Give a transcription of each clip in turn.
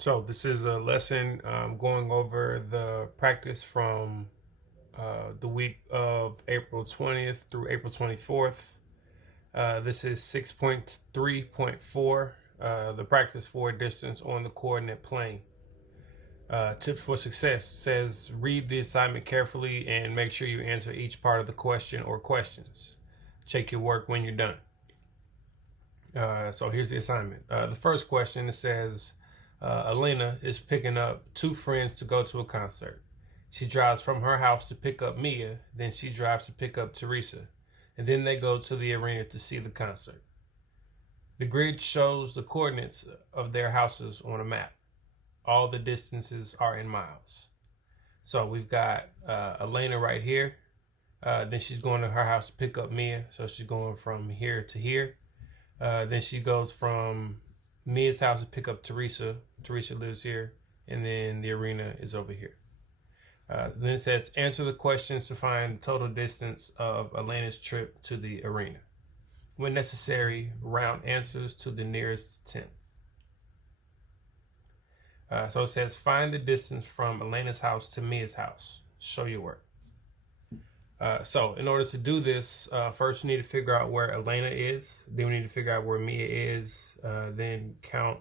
So this is a lesson going over the practice from the week of April 20th through April 24th. This is 6.3.4, the practice for distance on the coordinate plane. Tips for success says read the assignment carefully and make sure you answer each part of the question or questions. Check your work when you're done. So here's the assignment. The first question, it says, Elena is picking up two friends to go to a concert. She drives from her house to pick up Mia, then she drives to pick up Teresa, and then they go to the arena to see the concert. The grid shows the coordinates of their houses on a map. All the distances are in miles. So we've got Elena right here. Then she's going to her house to pick up Mia, so she's going from here to here. Then she goes from Mia's house to pick up Teresa. Teresa lives here, and then the arena is over here. Then it says, answer the questions to find the total distance of Elena's trip to the arena. When necessary, round answers to the nearest tenth. So it says, find the distance from Elena's house to Mia's house. Show your work. So in order to do this, first we need to figure out where Elena is. Then we need to figure out where Mia is. Then count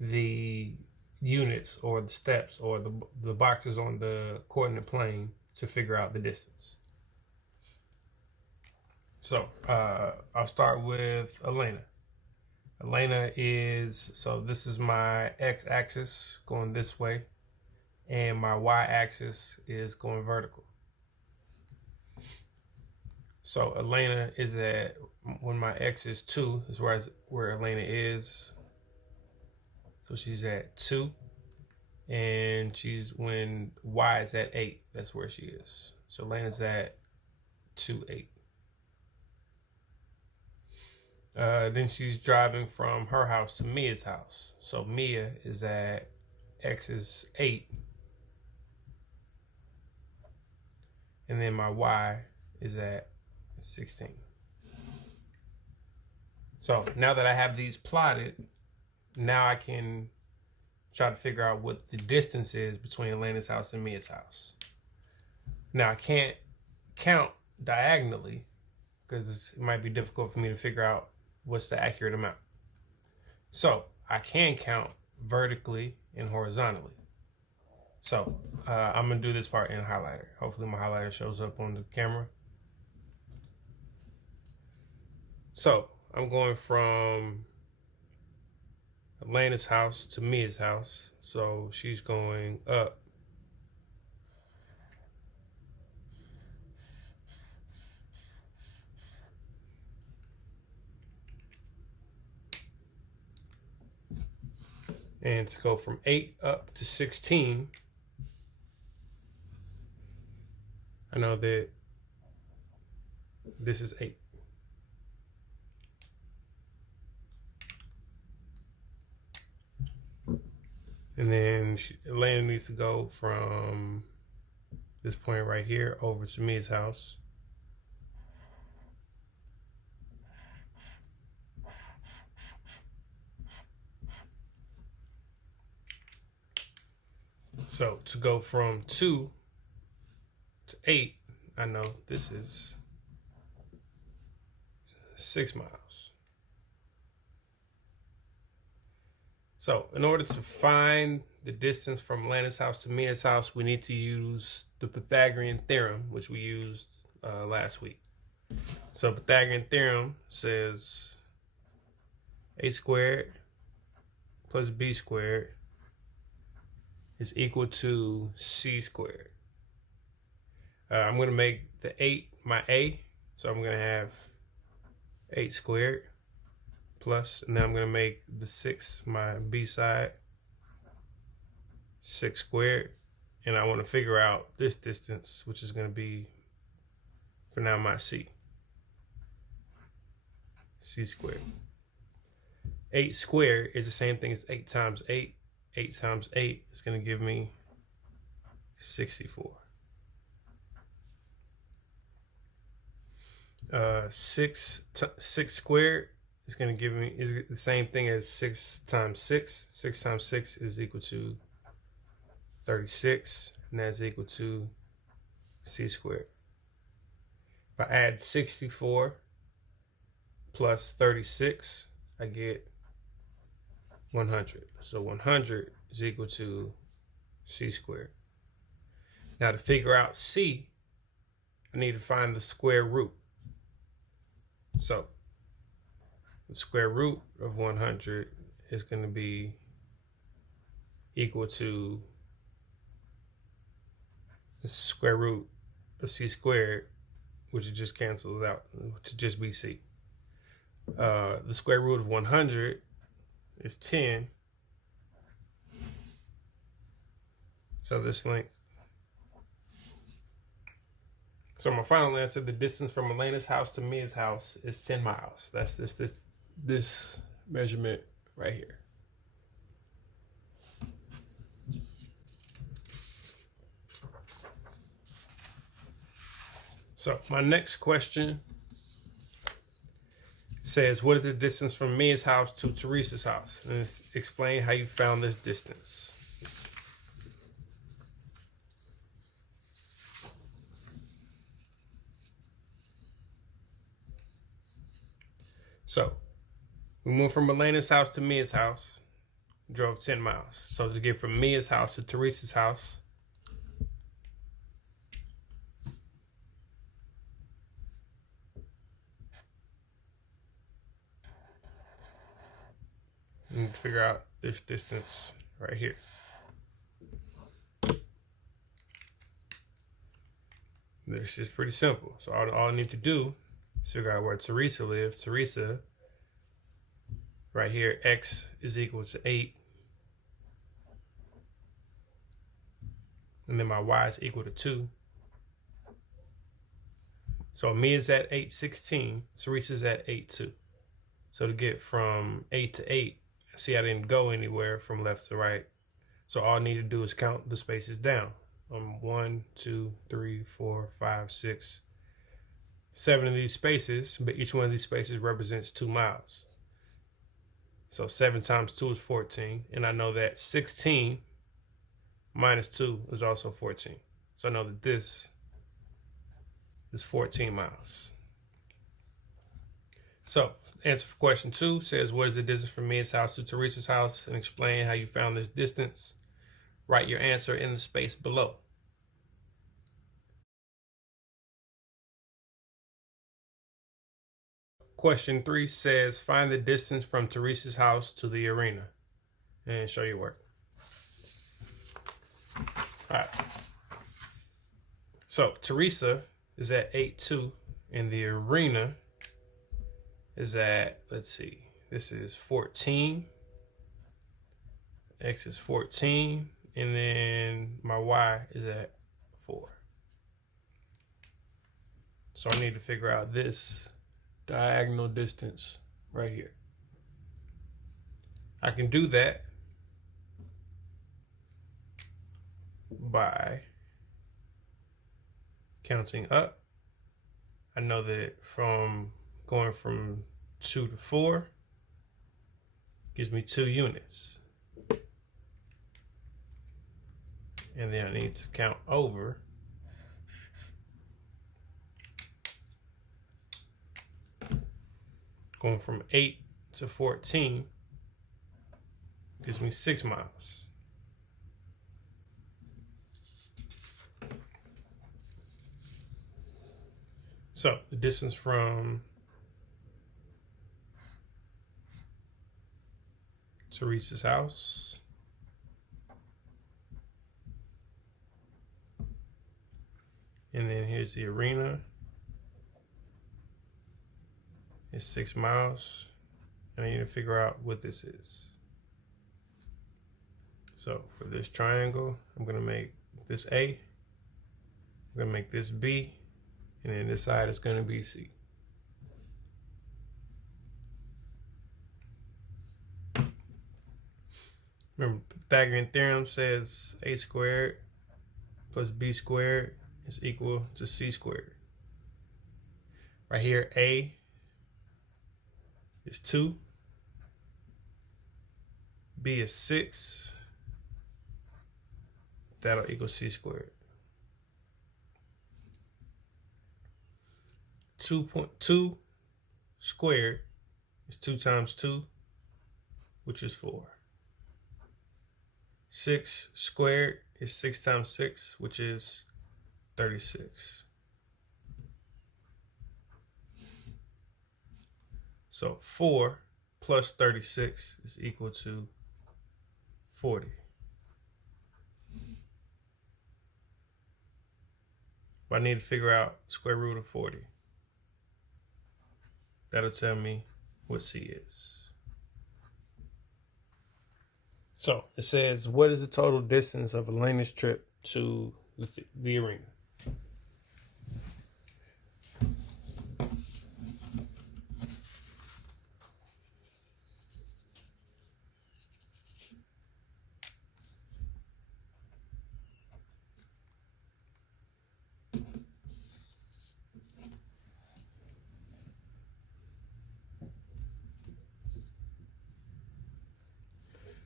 the units or the steps or the boxes on the coordinate plane to figure out the distance. So I'll start with Elena. Elena is, so this is my x-axis going this way, and my y-axis is going vertical. So Elena is at, when my x is 2, is where Elena is. So she's at 2. And when y is at 8, that's where she is. So Elena's at 2, 8. Then she's driving from her house to Mia's house. So Mia is at x is 8. And then my y is at 16. So now that I have these plotted, now I can try to figure out what the distance is between Elena's house and Mia's house. Now I can't count diagonally because it might be difficult for me to figure out what's the accurate amount. So I can count vertically and horizontally. So I'm gonna do this part in highlighter. Hopefully my highlighter shows up on the camera. So I'm going from Elena's house to Mia's house. So she's going up. And to go from 8 up to 16, I know that this is 8. And then Elena needs to go from this point right here over to Mia's house. So to go from 2 to 8, I know this is 6 miles. So in order to find the distance from Elena's house to Mia's house, we need to use the Pythagorean theorem, which we used last week. So Pythagorean theorem says a squared plus b squared is equal to c squared. I'm going to make the 8 my a, so I'm going to have 8 squared plus, and then I'm going to make the 6 my b side, 6 squared, and I want to figure out this distance, which is going to be, for now, my c squared. 8 squared is the same thing as 8 times 8. 8 times 8 is going to give me 64. 6 squared it's going to give me is the same thing as 6 times 6. 6 times 6 is equal to 36, and that's equal to c squared. If I add 64 plus 36, I get 100. So 100 is equal to c squared. Now to figure out c, I need to find the square root. So the square root of 100 is going to be equal to the square root of c squared, which just cancels out to just be c. The square root of 100 is 10. So this length. So my final answer, the distance from Elena's house to Mia's house is 10 miles. That's this measurement right here. So my next question says, what is the distance from Mia's house to Teresa's house? And explain how you found this distance. So we moved from Elena's house to Mia's house, drove 10 miles. So to get from Mia's house to Teresa's house, we need to figure out this distance right here. This is pretty simple. So all I need to do is figure out where Teresa lives. Teresa, right here, x is equal to 8. And then my y is equal to 2. So Mia's at 8:16. Teresa's at 8:2. So to get from 8 to 8, see I didn't go anywhere from left to right. So all I need to do is count the spaces down. 1, 2, 3, 4, 5, 6, 7 of these spaces, but each one of these spaces represents 2 miles. So 7 times 2 is 14. And I know that 16 minus 2 is also 14. So I know that this is 14 miles. So answer for question 2 says, what is the distance from Mia's house to Teresa's house? And explain how you found this distance. Write your answer in the space below. Question 3 says, find the distance from Teresa's house to the arena. And show your work. All right. So Teresa is at 8:2, and the arena is at, let's see, this is 14. X is 14. And then my y is at 4. So I need to figure out this diagonal distance right here. I can do that by counting up. I know that from going from 2 to 4 gives me 2 units. And then I need to count over. Going from 8 to 14 gives me 6 miles. So the distance from Teresa's house and then here's the arena. It's 6 miles. And I need to figure out what this is. So for this triangle, I'm going to make this A. I'm going to make this B. And then this side is going to be C. Remember, Pythagorean theorem says A squared plus B squared is equal to C squared. Right here, A is 2. B is 6. That'll equal C squared. 2.2 squared is 2 times 2, which is 4. 6 squared is 6 times 6, which is 36. So 4 plus 36 is equal to 40. But I need to figure out square root of 40. That'll tell me what C is. So it says, what is the total distance of Elena's trip to the arena?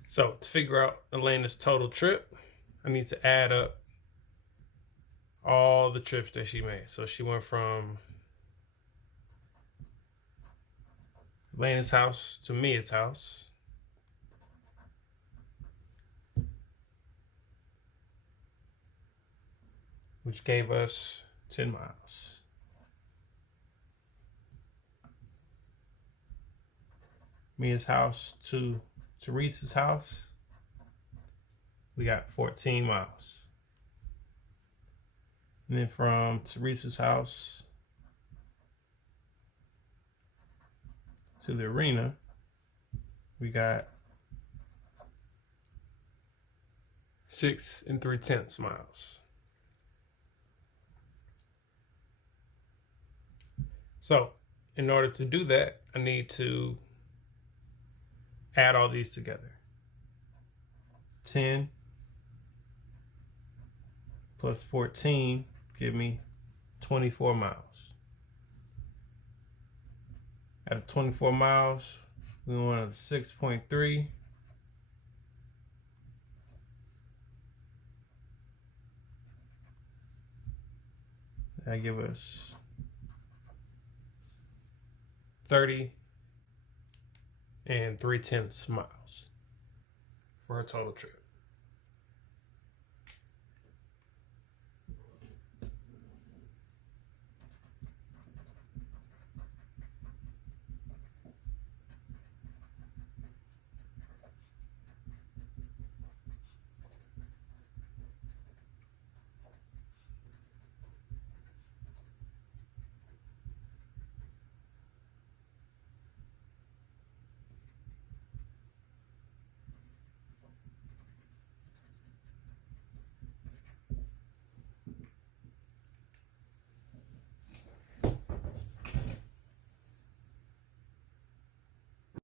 So to figure out Elena's total trip, I need to add up all the trips that she made. So she went from Elena's house to Mia's house. Which gave us 10 miles. Mia's house to Teresa's house, we got 14 miles. And then from Teresa's house to the arena, we got 6 3/10 miles. So in order to do that, I need to add all these together. 10 plus 14 give me 24 miles. Out of 24 miles, we want a 6.3. That give us 30 3/10 miles for a total trip.